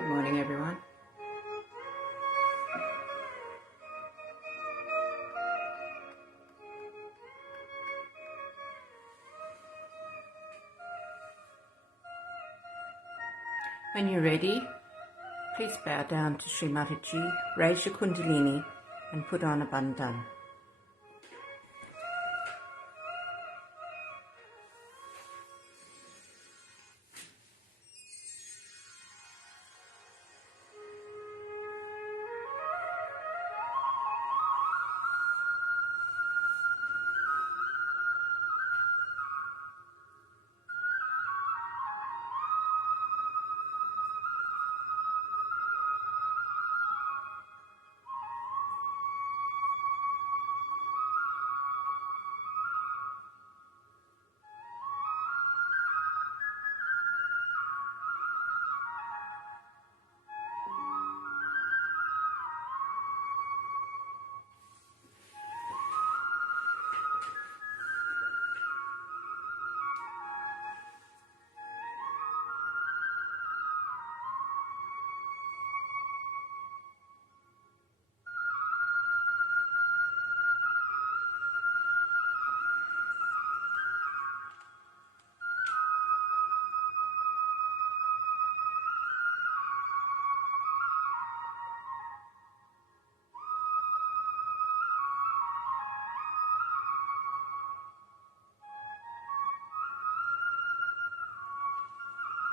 Good morning, everyone. When you're ready, please bow down to Sri Mataji, raise your Kundalini and put on a bandhan.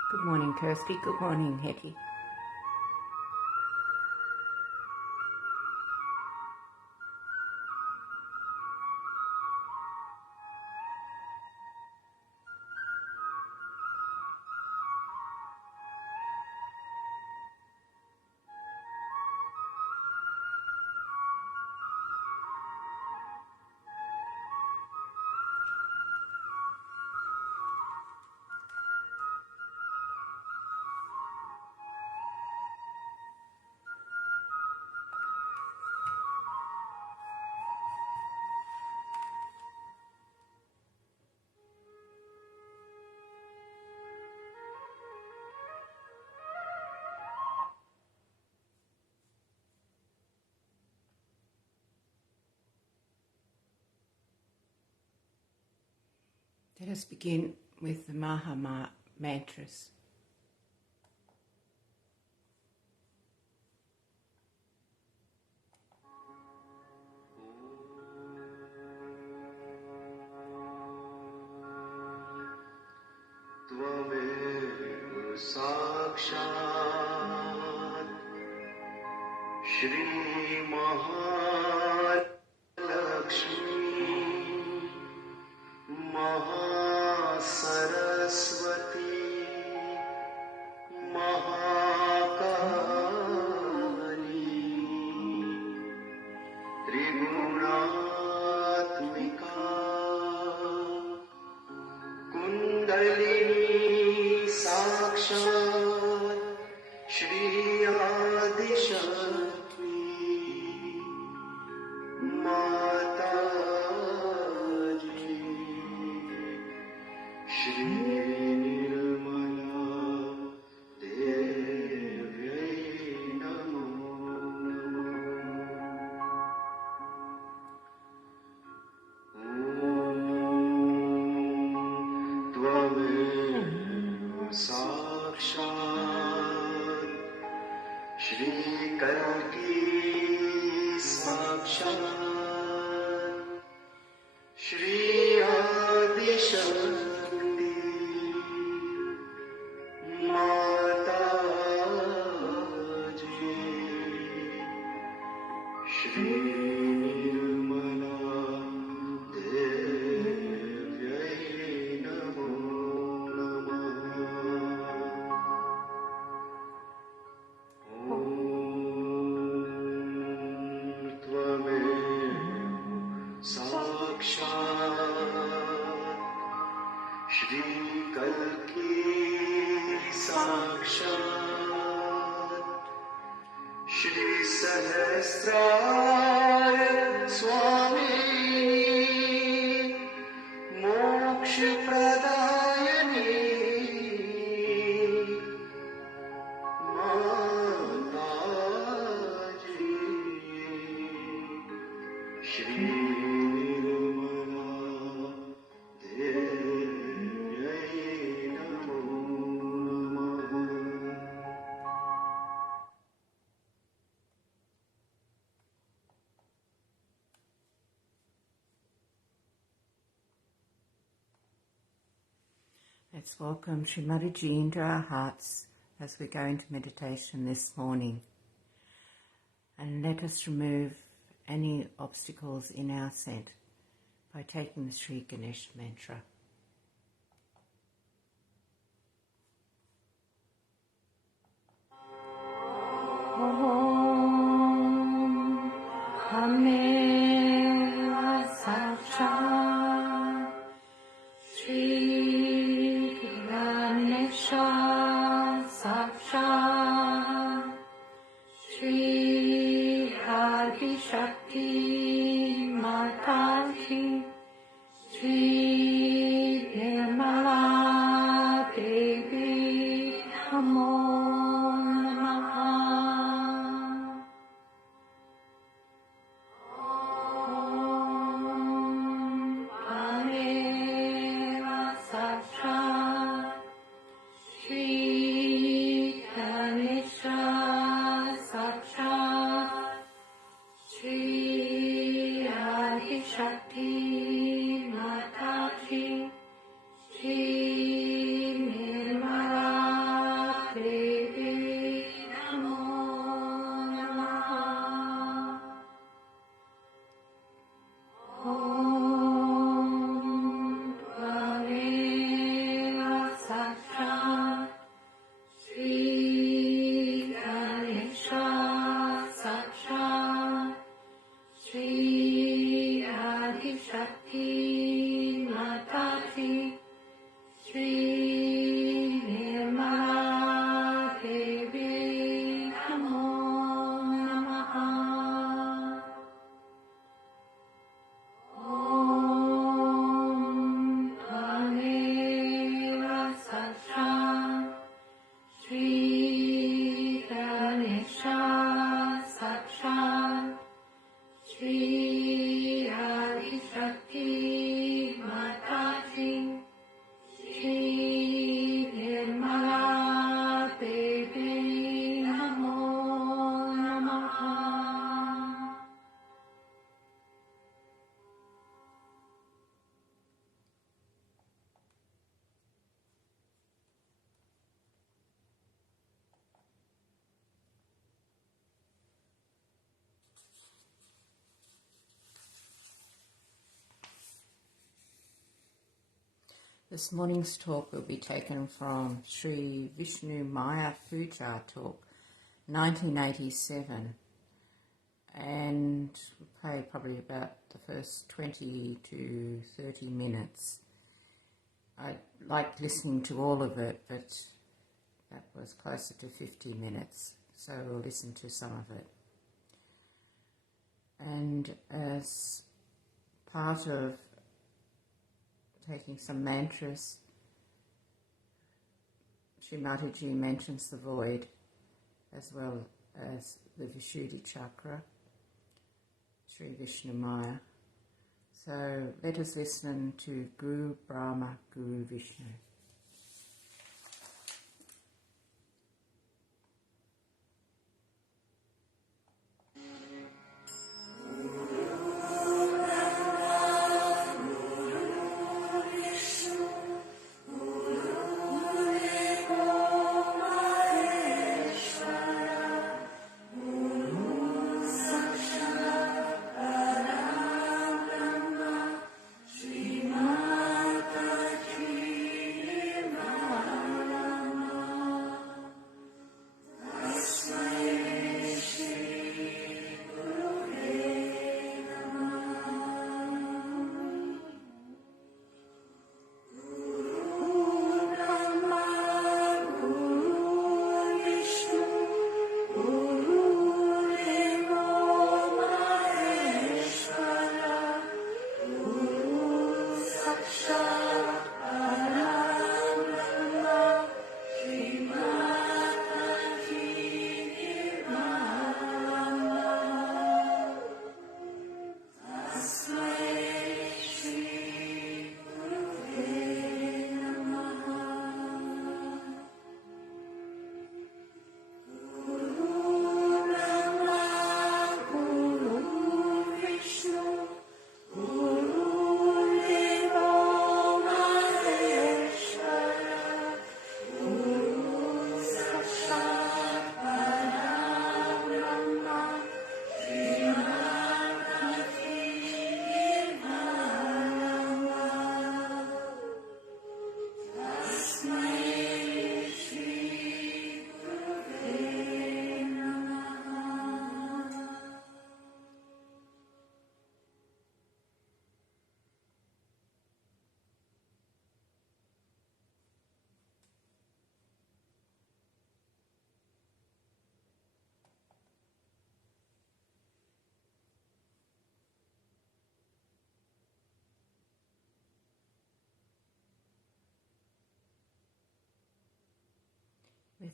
Good morning, Kirsty. Good morning, Hetty. Let us begin with the Maha mantras. Tvameva Sakshat Shri Mahalakshmi Mahasaraswati Mahakali Trigunaatmika Kundalini Sakshat Shri Adi Shakti Mataji Shri Nirmala Devyai Namo Om Tvameva Sakshat Shri Kalki Sakshat Shri Adi Shakti Mataji Shri Nirmala Devyai Namo Om Tvameva Sakshat Shri Kalki Sakshat Shri Sahasrara Swami Moksha Pradayani Let's welcome Sri Mataji into our hearts as we go into meditation this morning. And let us remove any obstacles in our ascent by taking the Sri Ganesh mantra. Om Hameva Sakshat Sri Ganesha Sakshat Sri Adi Shakti Mataji Sri Nirmala Devi Namo Namaha. Om Hameva Sakshat Sri Ganesha Sakshat Sri Adi Shakti Mataji Sri Nirmala Devi Namo Namaha. Om Hameva Sakshat Sri Ganesha Sakshat Sri Adi Shakti Mataji Sri Nirmala Devi Namo Namaha. Om Hameva Sakshat Sri Ganesha Sakshat Sri Adi Shakti Mataji Sri Nirmala Devi Namo Namaha. This morning's talk will be taken from Sri Vishnu Maya Puja talk, 1987, and we'll play probably about the first 20 to 30 minutes. I liked listening to all of it, but that was closer to 50 minutes, so we'll listen to some of it. And as part of taking some mantras, Sri Mataji mentions the void as well as the Vishuddhi chakra, Sri Vishnu Maya. So let us listen to Guru Brahma, Guru Vishnu.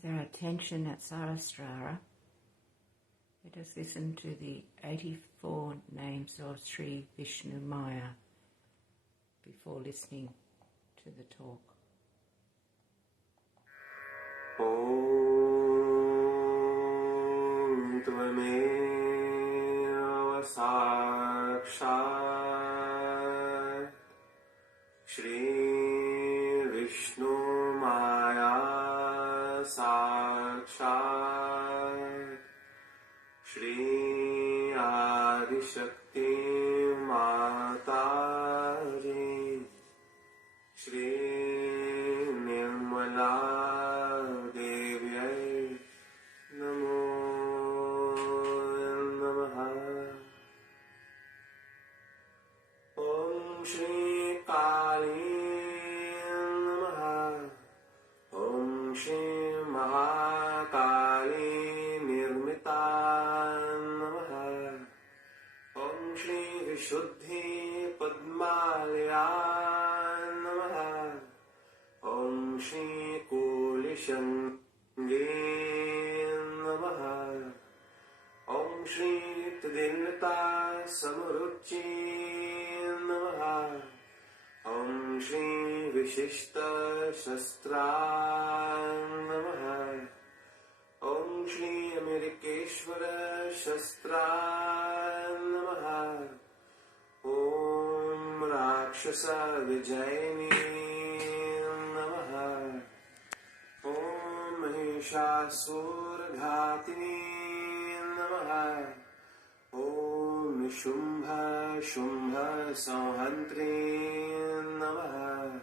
With our attention at Sahasrara, let us listen to the 84 names of Sri Vishnu Maya before listening to the talk. Om Tvameva Sakshat Shri Vishnu Maya Sakshat Shri Adi Shakti Mataji Shri Nirmala Devyai Namo Namaha Om Shri Kali Namaha Om Shri Mahakali Nirmita Namaha Om Shri Vishuddhi Padmalaya Namaha Om Shri Kulishange Namaha Om Shri Tadilata Samaruchi Namaha Om Shri Vishishta Shastra Namaha Om Shri Amerikeshwara Shastra Namaha Om Rakshasa Vijayini Namaha Om Mahishasura Ghatini Namaha Om Shumbha Shumbha Samhantri Namaha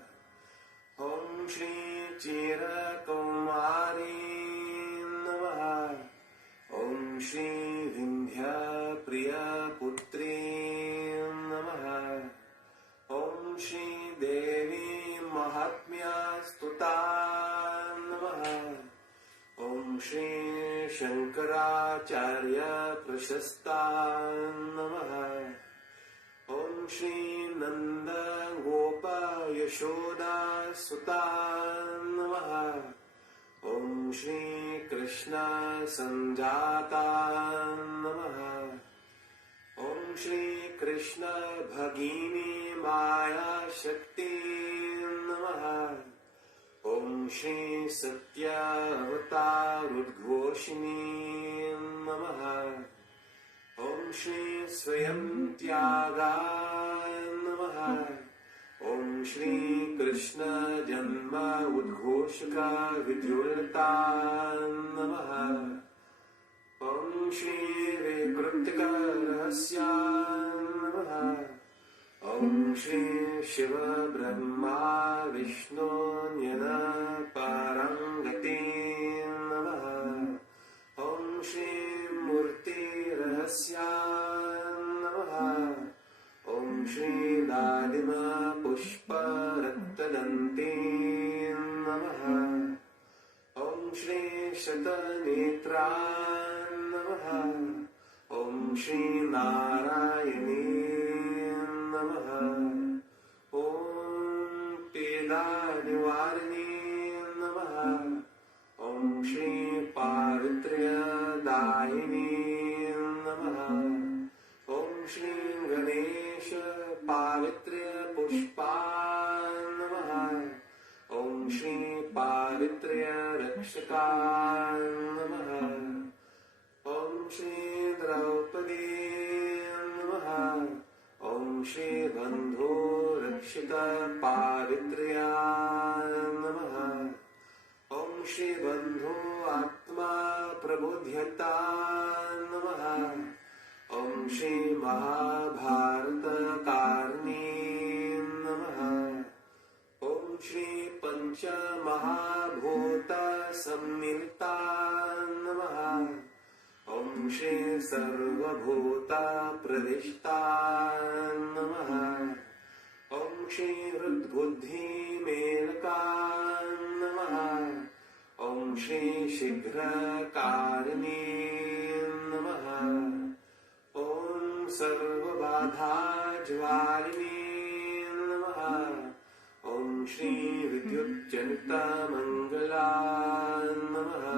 Om Shri Chira Kumari Namaha Om Shri Vindhya Priya Putri Namaha Om Shri Devi Mahatmya Stuta Namaha Om Shri Shankaracharya Prashasta Namaha Om Shri Nanda Gopa Yashoda Suta Namaha Om Shri Krishna Sanjata Namaha Om Shri Krishna Bhagini Maya Shakti Namaha Om Shri Satya Avatar Udghoshini Namaha Om Shri Swayam Tyaga Namaha Om Shri Krishna Janma Udghoshaka Vidyulta Namaha Om Shri Vikrutika Rahasya Namaha Om Shri Shiva Brahma Vishnu Nyana Parangati Namaha Om Shri Murti Rahasya Namaha Om Shri Dadima Pushpa Raktadanti Namaha Om Shri Shatanetra Namaha Om Shri Narayani Namaha Om Peda Nivarani Namaha Om Shri Paritriya Dayini Namaha Om Shri Ganesha Paritriya Pushpa Namaha Om Shri Paritriya Rakshaka Namaha Om Shri Draupadi Namaha Om Shri Bandhu Rakshita Paritriya Namaha Om Shri Bandhu Atma Prabodhyata Namaha Om Shri Mahabharata Karni Namaha Om Shri Pancha Mahabhuta Sammilta Namaha Om Shri Sarvabhuta Pradishta Namaha Om Shri Hridbuddhi Melaka Namaha Om Shri Shighra Karni Namaha Om Sarvabadha Jvarini Namaha Om Shri Vidyut Janita Mangala Namaha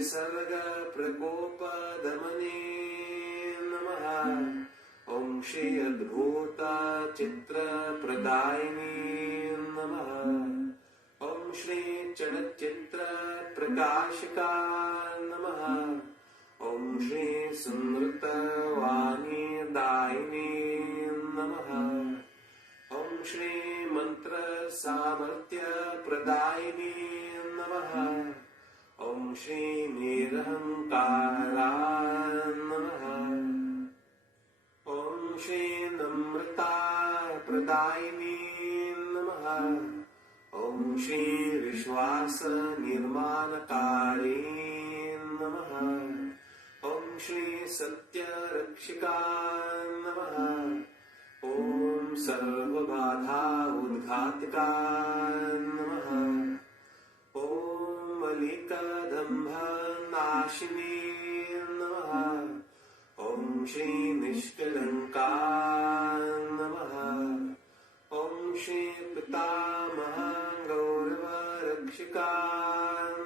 विसर्ग प्रकोपदमने नमः ॐ श्री अद्भुत चित्र प्रदायिनी नमः ॐ श्री चलच्चित्र प्रकाशिका नमः ॐ श्री सुनृतवाणी दायिनी नमः ॐ श्री मंत्र सामर्थ्य प्रदायिनी नमः ॐ श्री निरहंकारा नमः ॐ श्री नम्रता प्रदायिनी नमः ॐ श्री विश्वास निर्माणकारी नमः ॐ श्री सत्यरक्षिका नमः ॐ सर्वबाधा उद्घातिका नमः ॐ मलिकदम्भनाशिनी नमः ॐ श्री निष्कलङ्का नमः ॐ श्री पितामह गौरवरक्षिका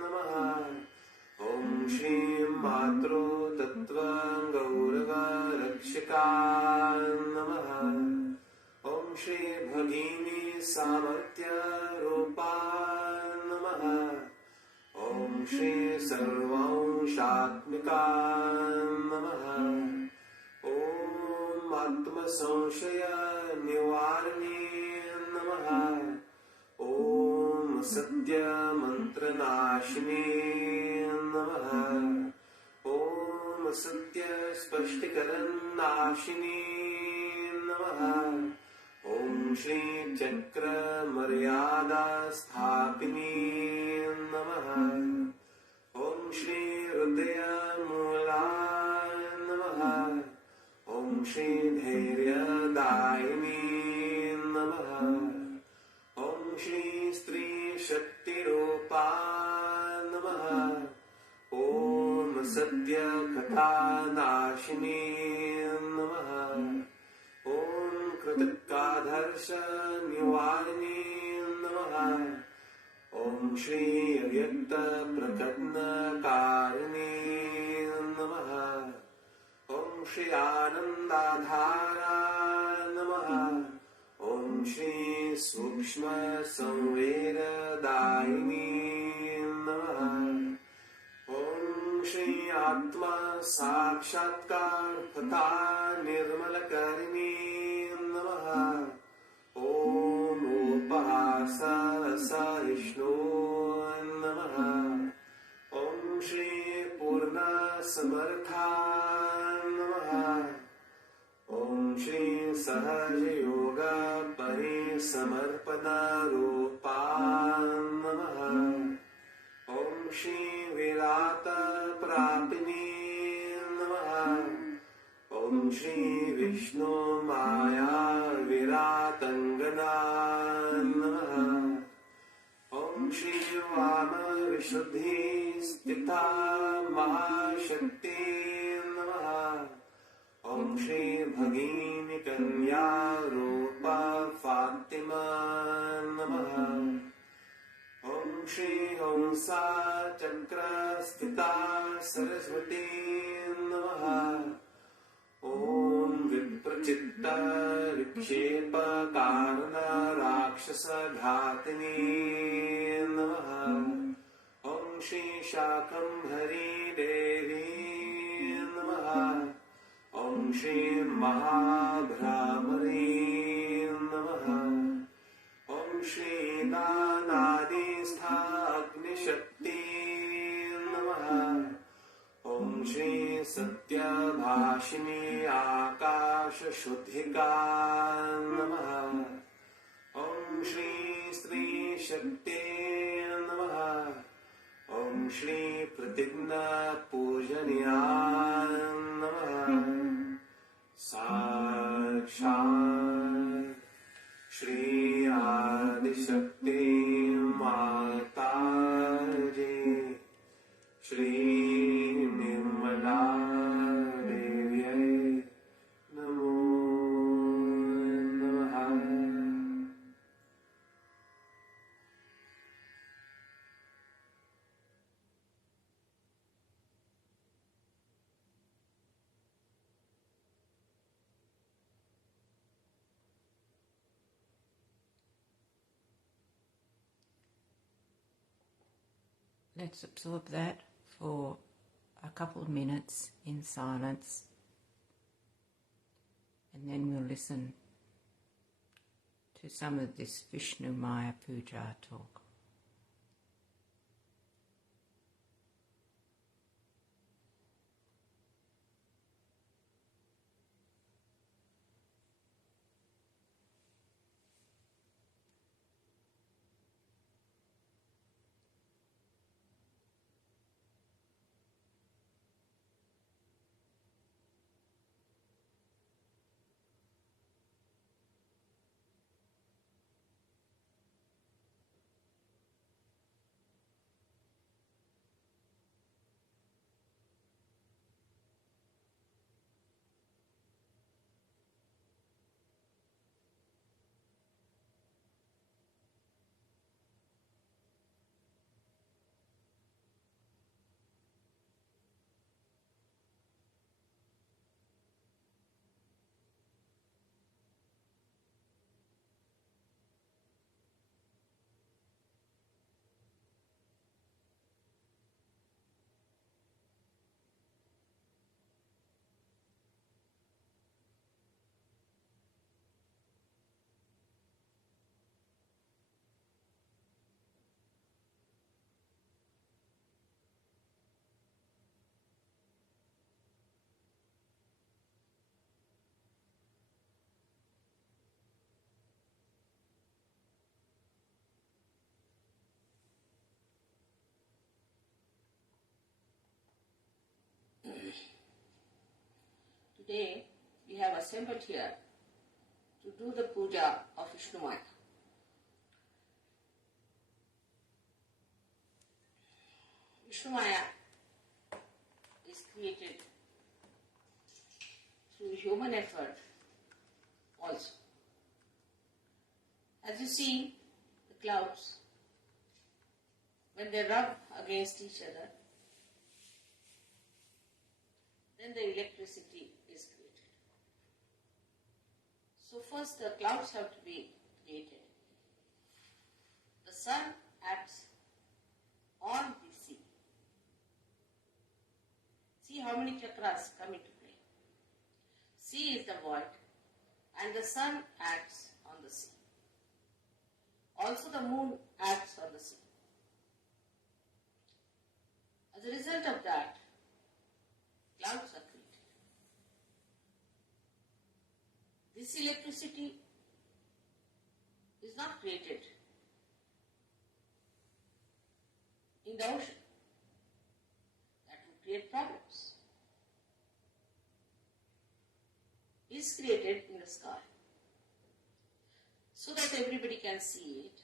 नमः ॐ श्री मातृतत्त्व गौरवरक्षिका नमः ॐ श्री भगिनी सामर्थ्य रूपा नमः ॐ श्री सर्वांशात्मिका नमः ॐ आत्मसंशय निवारिणी नमः ॐ सत्य मंत्रनाशिनी नमः ॐ सत्य स्पष्टीकरण नाशिनी नमः ॐ श्री चक्र मर्यादा स्थापिनी नमः ॐ श्री हृदय मूला नमः ॐ श्री धैर्यदायिनी नमः ॐ श्री स्त्री शक्तिरूपा नमः ॐ सत्य कथा नाशिनी नमः ॐ कृतकादर्श निवारिणी नमः ॐ श्री अव्यक्त प्रकटनकारिणी नमः ॐ श्री आनन्दाधारा नमः ॐ श्री सूक्ष्म संवेददायिनी नमः ॐ श्री आत्मा साक्षात्कार तथा निर्मलकारिणी नमः ॐ उपहास सहिष्णु नमः ॐ श्री पूर्ण समर्था नमः ॐ श्री सहज योग परिसमर्पण रूपा नमः ॐ श्री विराट प्रापिनी नमः ॐ श्री विष्णु माया विराटंगना नमः ॐ श्री वाम विशुद्धि स्थिता महाशक्ति नमः ॐ श्री भगिनी कन्या रूपा फातिमा नमः ॐ श्री हंसा चक्र स्थिता सरस्वती नमः ॐ विप्रचित्त विक्षेप कारण राक्षस घातिनी नमः ॐ श्री शाकंभरी देवी नमः ॐ श्री महाभ्रामरी नमः ॐ श्री दानादिस्था अग्निशक्ति नमः ॐ श्री सत्यभाषिणी आकाश शुद्धिका नमः ॐ श्री स्त्री शक्ति नमः ॐ श्री प्रतिज्ञा पूजनीया नमः साक्षात् श्री आदिशक्ति माता जी श्री निर्मला देव्यै नमो नमः। let's absorb that for a couple of minutes in silence, and then we'll listen to some of this Vishnu Maya Puja talk. Today, we have assembled here to do the puja of Vishnu Maya. Vishnu Maya is created through human effort also. As you see, the clouds, when they rub against each other, then the electricity is created. So first the clouds have to be created. The sun acts on the sea. See how many chakras come into play. Sea is the void and the sun acts on the sea. Also the moon acts on the sea. As a result of that, clouds are created. This electricity is not created in the ocean. That would create problems. It is created in the sky so that everybody can see it,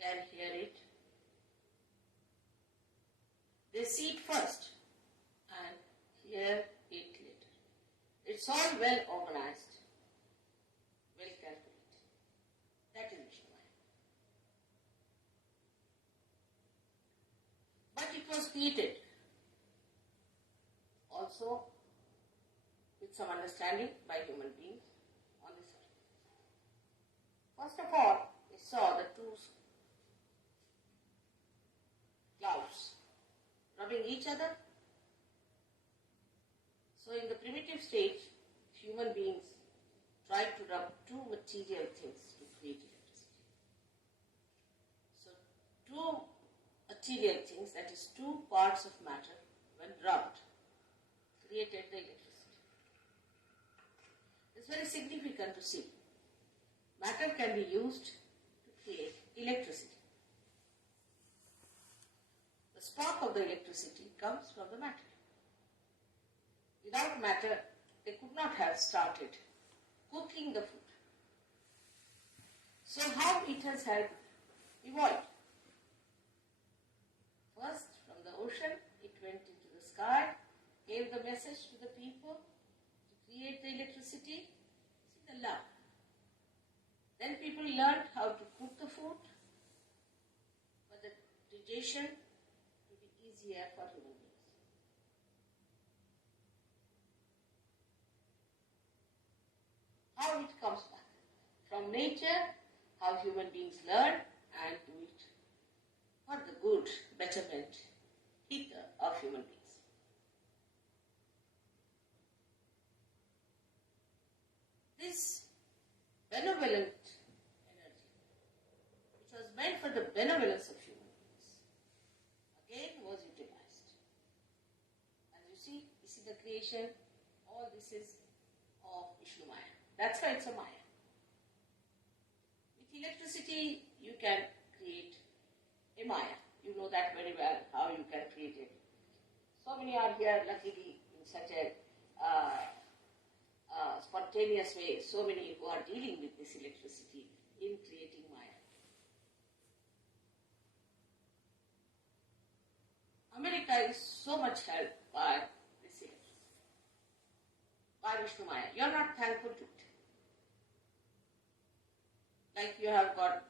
can hear it. They see it first and hear it later. It's all well organized, well calculated. That is Vishnu Maya. But it was created also with some understanding by human beings on this earth. First of all, we saw the two clouds rubbing each other. So in the primitive stage, human beings tried to rub two material things to create electricity. So two material things, that is two parts of matter, when rubbed, created the electricity. It's very significant to see. Matter can be used to create electricity. The spark of the electricity comes from the matter. Without matter, they could not have started cooking the food. So how it has helped evolve? First, from the ocean, it went into the sky, gave the message to the people to create the electricity. See the love. Then people learned how to cook the food for the digestion to be easier for human beings. How it comes back? From nature, how human beings learn and do it for the good betterment, hither of human beings. This benevolent energy, which was meant for the benevolence of human beings, again was utilized. As you see the creation, all this is of Vishnu Maya. That's why it's a Maya. With electricity, you can create a Maya. You know that very well, how you can create it. So many are here, luckily, in such a spontaneous way, so many who are dealing with this electricity in creating Maya. America is so much helped by this electricity, by Vishnu Maya. You are not thankful to it. Like you have got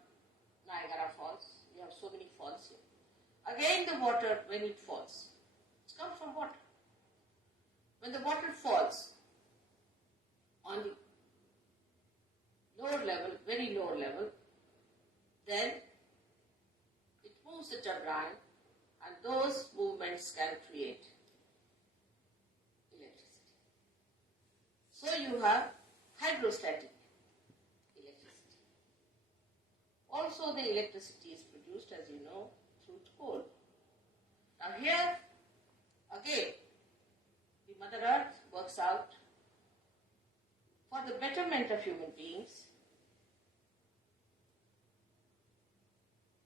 Niagara Falls, you have so many falls here. Again the water, when it falls, it comes from water. When the water falls on the lower level, very lower level, then it moves the turbine, and those movements can create electricity. So you have hydrostatic electricity. Also the electricity is produced, as you know, through coal. Now here, again, the Mother Earth works out for the betterment of human beings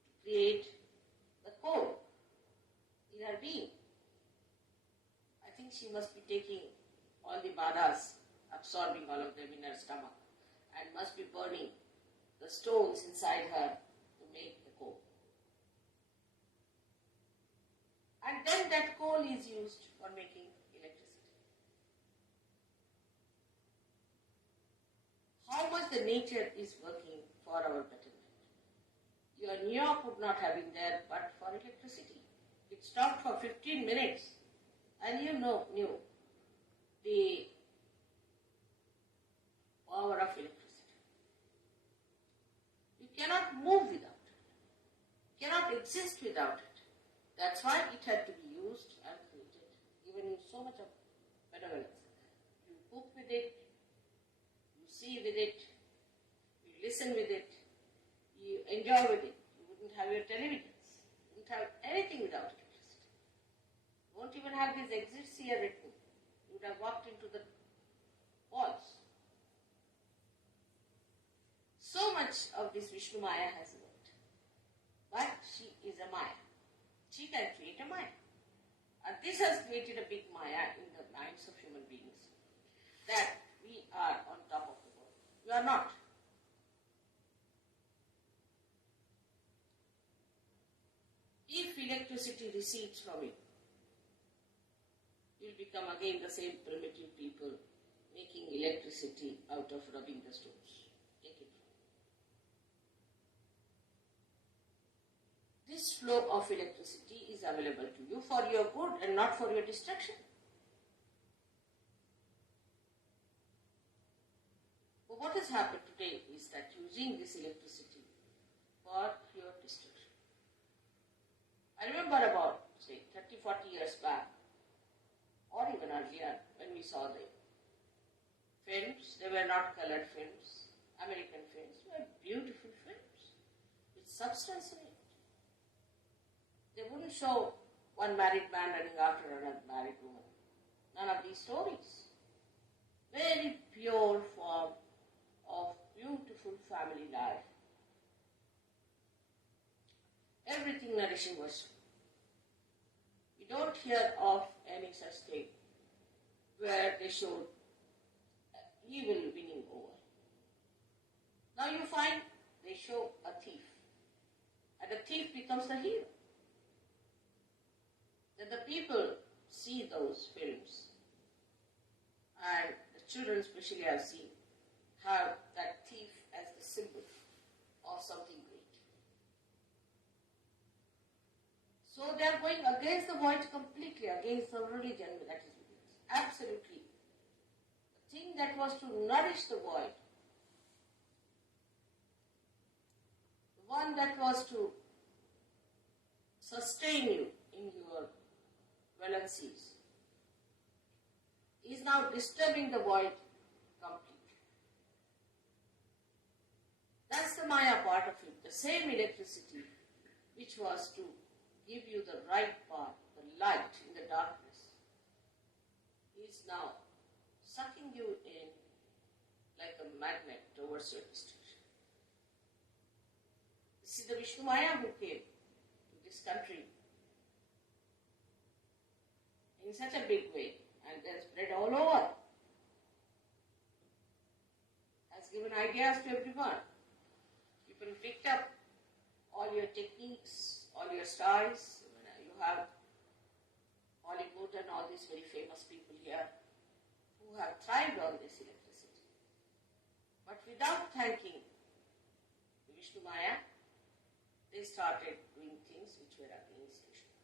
to create the coal in her being. I think she must be taking all the badas, absorbing all of them in her stomach, and must be burning the stones inside her to make the coal. And then that coal is used for making electricity. How much the nature is working for our betterment. Your New York would not have been there but for electricity. It stopped for 15 minutes and you knew the power of electricity. You cannot move without it. You cannot exist without it. That's why it had to be used and created, given you so much of benevolence. You cook with it, you see with it, you listen with it, you enjoy with it. You wouldn't have your televisions, you wouldn't have anything without electricity. You won't even have these exits here written. You would have walked into the walls. So much of this Vishnu Maya has worked. But she is a Maya. She can create a Maya. And this has created a big Maya in the minds of human beings, that we are on top of the world. You are not. If electricity recedes from you, you will become again the same primitive people making electricity out of rubbing the stones. Take it from me. This flow of electricity is available to you for your good and not for your destruction. But what has happened today is that using this electricity for your destruction. I remember about, say, 30, 40 years back, or even earlier, when we saw the films, they were not colored films, American films, they were beautiful films with substance in it. They wouldn't show one married man running after another married woman. None of these stories. Very pure form of beautiful family life. Everything nourishing was. We don't hear of any such thing where they showed evil winning over. Now you find they show a thief, and the thief becomes the hero. Then the people see those films, and the children especially have seen, have that thief as the symbol of something great. So they are going against the void completely, against the religion that is within us. Absolutely. The thing that was to nourish the void, the one that was to sustain you in your valencies is now disturbing the void completely. That's the Maya part of it, the same electricity which was to give you the right path, the light in the darkness, is now sucking you in like a magnet towards your destination. This is the Vishnu Maya who came to this country in such a big way and then spread all over. Has given ideas to everyone. People picked up all your techniques, all your styles. You have Hollywood and all these very famous people here who have thrived on this electricity. But without thanking the Vishnu Maya, they started doing things which were against Krishna.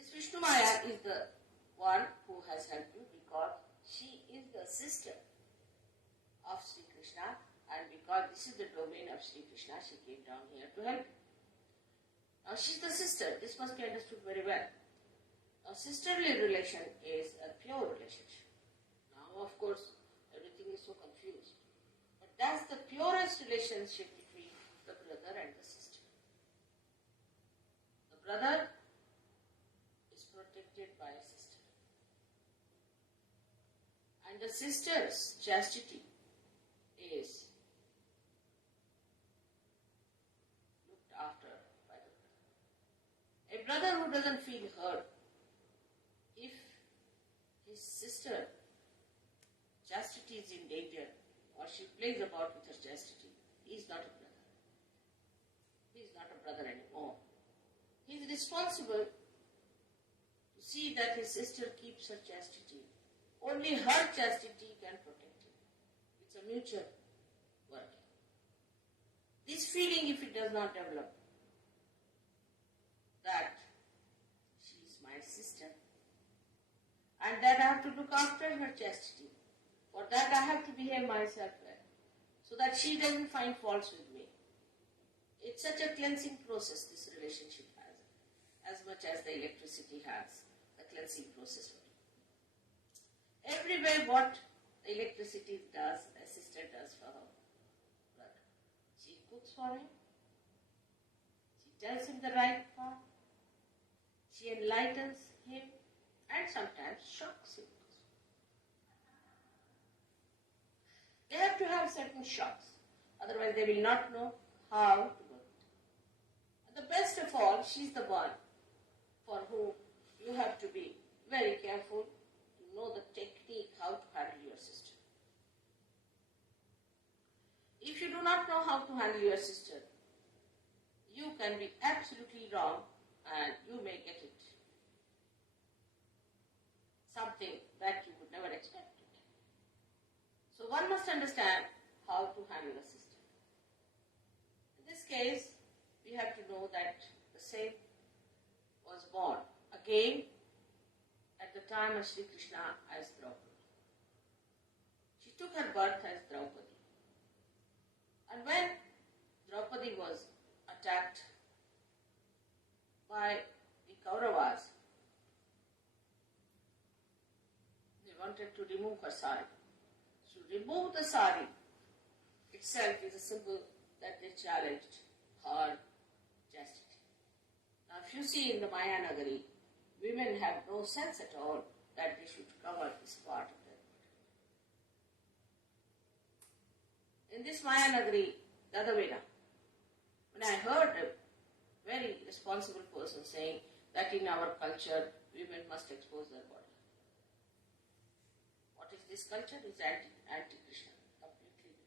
This Vishnu Maya is the one who has helped you because she is the sister of Sri Krishna, and because this is the domain of Sri Krishna, she came down here to help you. Now she's the sister. This must be understood very well. Now sisterly relation is a pure relationship. Now of course everything is so confused. But that's the purest relationship between the brother and the sister. The brother is protected by a sister. And the sister's chastity is looked after by the brother. A brother who doesn't feel hurt if his sister chastity is in danger or she plays about with her chastity, he is not a brother. He is not a brother anymore. He is responsible to see that his sister keeps her chastity. Only her chastity can protect him. It's a mutual working. This feeling, if it does not develop, that she is my sister, and that I have to look after her chastity. For that I have to behave myself well, so that she doesn't find faults with me. It's such a cleansing process this relationship has, as much as the electricity has the cleansing process for it. Everywhere what the electricity does, a sister does for her brother. She cooks for him, she tells him the right path, she enlightens him, and sometimes shocks him. They have to have certain shocks, otherwise they will not know how to work it. And the best of all, she's the one for whom you have to be very careful to know the technique how to handle your sister. If you do not know how to handle your sister, you can be absolutely wrong and you may get it something that you would never expect. So one must understand how to handle a sister. In this case, we have to know that the same was born again at the time of Sri Krishna as Draupadi. She took her birth as Draupadi. And when Draupadi was attacked by the Kauravas, they wanted to remove her sari. To remove the sari itself is a symbol that they challenged her chastity. Now if you see in the Maya Nagari, women have no sense at all that they should cover this part of their body. In this Maya Nagari, the other way now, when I heard a very responsible person saying that in our culture, women must expose their body. What is this culture? It's anti-Krishna, completely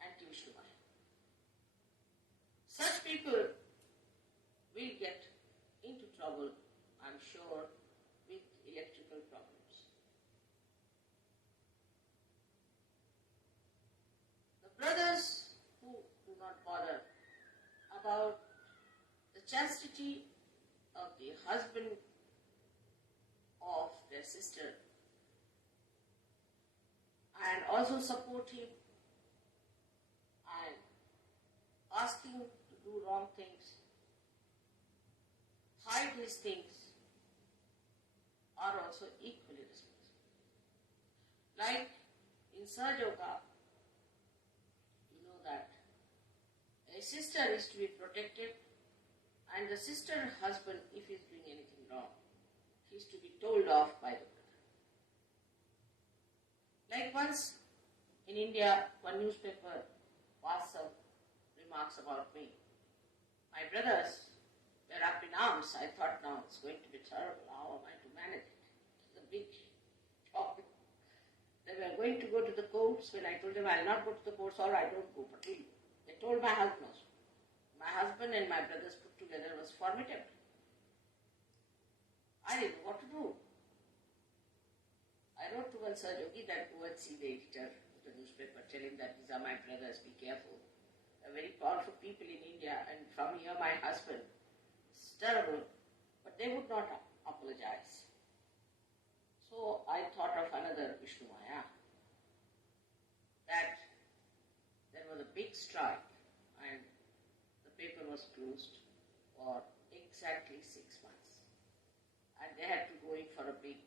anti-Vishnu Maya. Such people will get into trouble, I'm sure, with electrical problems. The brothers who do not bother about the chastity of the husband of their sister and also support him and ask him to do wrong things, hide his things are also equally responsible. Like in Sahaja Yoga, you know that a sister is to be protected, and the sister husband, if he is doing anything wrong, he is to be told off by the brother. Like once in India, one newspaper passed some remarks about me. My brothers were up in arms. I thought, now it's going to be terrible. How am I to manage it? It's a big job. They were going to go to the courts. When I told them I'll not go to the courts, all right, don't go, but leave. They told my husband also. My husband and my brothers put together was formidable. I didn't know what to do. I wrote to one Sir Yogi that go and see the editor of the newspaper, tell him that these are my brothers, be careful. They're very powerful people in India, and from here my husband. It's terrible. But they would not apologize. So I thought of another Vishnu Maya, that there was a big strike and the paper was closed for exactly 6 months. And they had to go in for a big,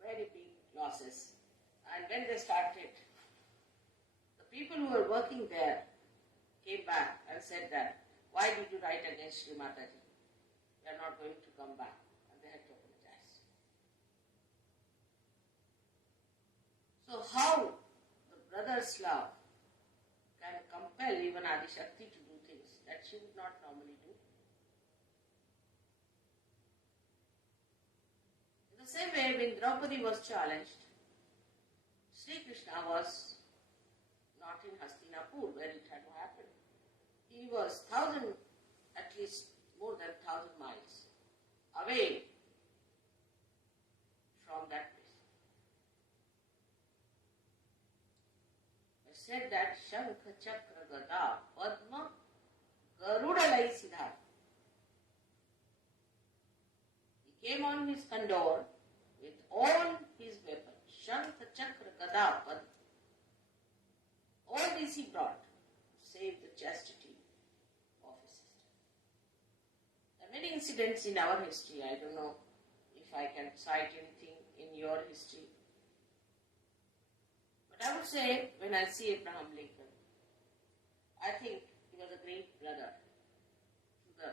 very big losses. And when they started, the people who were working there came back and said that, why did you write against Sri Mataji? We are not going to come back. And they had to apologize. So how the brother's love can compel even Adi Shakti to do things that she would not normally do? In the same way, when Draupadi was challenged, Sri Krishna was not in Hastinapur where it had happened. He was at least more than 1,000 miles away from that place. It said that Shankha Chakra Gada Padma Garudalai Siddhartha. He came on his condor with all his weapons, Shankha Chakra Gada Padma. All this he brought to save the chastity of his sister. There are many incidents in our history. I don't know if I can cite anything in your history. But I would say, when I see Abraham Lincoln, I think he was a great brother to the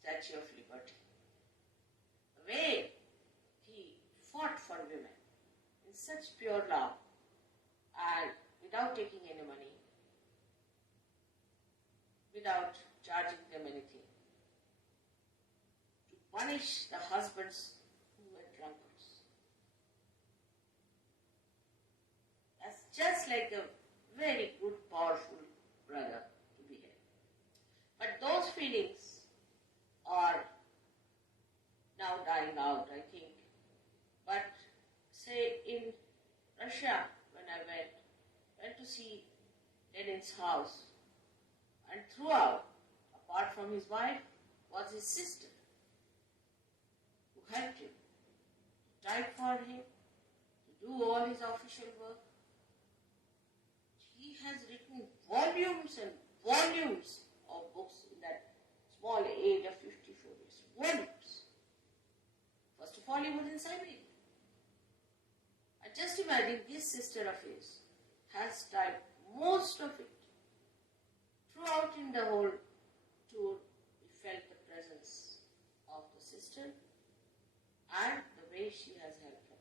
Statue of Liberty. The way he fought for women in such pure love and without taking any money, without charging them anything, to punish the husbands who were drunkards. That's just like a very good, powerful brother to be here. But those feelings are now dying out, I think. But say in Russia, when I went to see Lenin's house, and throughout, apart from his wife, was his sister, who helped him, to type for him, to do all his official work. He has written volumes and volumes of books in that small age of 54 years. Volumes. First of all, he was in Siberia. And just imagine, this sister of his has typed most of it. Throughout in the whole tour, we felt the presence of the sister and the way she has helped him.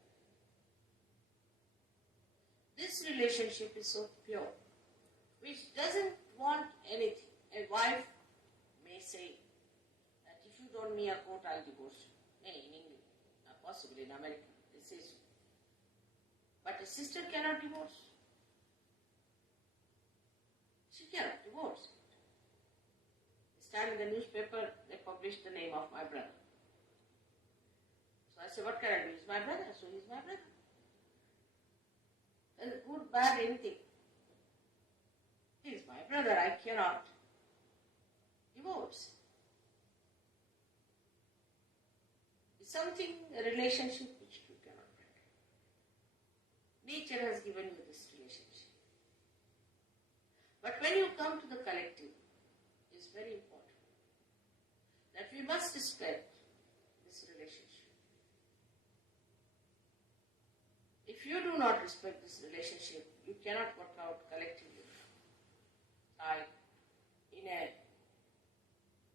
This relationship is so pure, which doesn't want anything. A wife may say that if you don't me a court, I'll divorce you. Nay, in England, not possible in America, they say so. But a sister cannot divorce. She cannot divorce. This time in the newspaper, they published the name of my brother. So I said, what can I do? He's my brother, so he's my brother. Well, good, bad, anything. He's my brother, I cannot divorce. It's something, a relationship which you cannot break. Nature has given you this relationship. But when you come to the collective, it's very important. that we must respect this relationship. If you do not respect this relationship, you cannot work out collectively. Like in a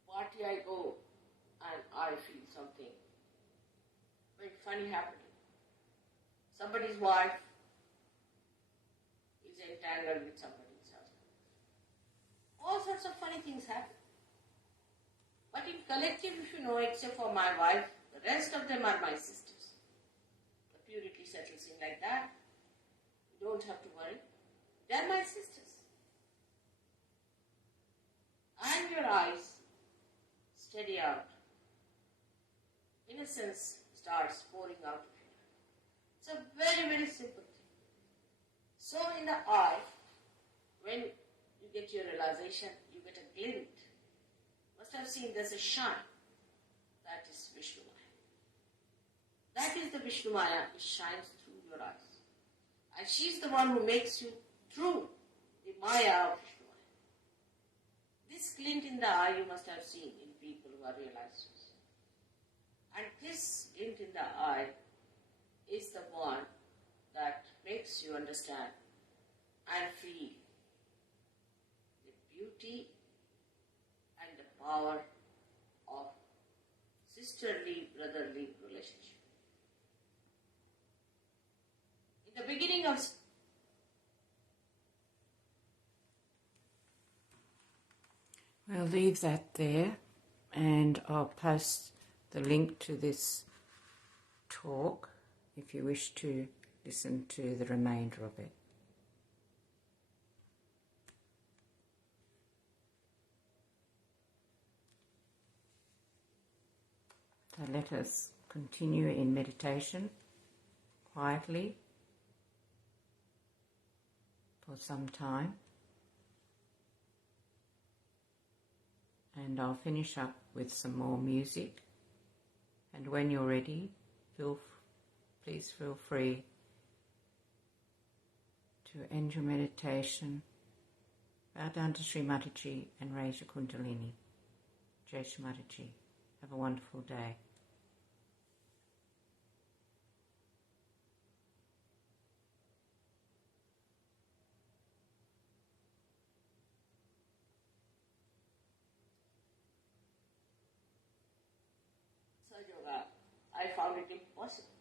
party I go and I feel something very funny happening. Somebody's wife is entangled with somebody's husband. All sorts of funny things happen. But in collective, if you know, except for my wife, the rest of them are my sisters. The purity settles in like that. You don't have to worry. They're my sisters. And your eyes steady out. Innocence starts pouring out of you. It's a very, very simple thing. So in the eye, when you get your realization, you get a glint. Must have seen there's a shine. That is Vishnu Maya. That is the Vishnu Maya which shines through your eyes. And she's the one who makes you through the Maya of Vishnu Maya. This glint in the eye you must have seen in people who are realizers. And this glint in the eye is the one that makes you understand and feel the beauty and the power of sisterly, brotherly relationship. In the beginning of We'll leave that there, and I'll post the link to this talk if you wish to listen to the remainder of it. So let us continue in meditation quietly for some time. And I'll finish up with some more music. And when you're ready, please feel free to end your meditation, bow down to Sri Mataji and raise your Kundalini. Jai Sri Mataji. Have a wonderful day. Yoga, I found it impossible.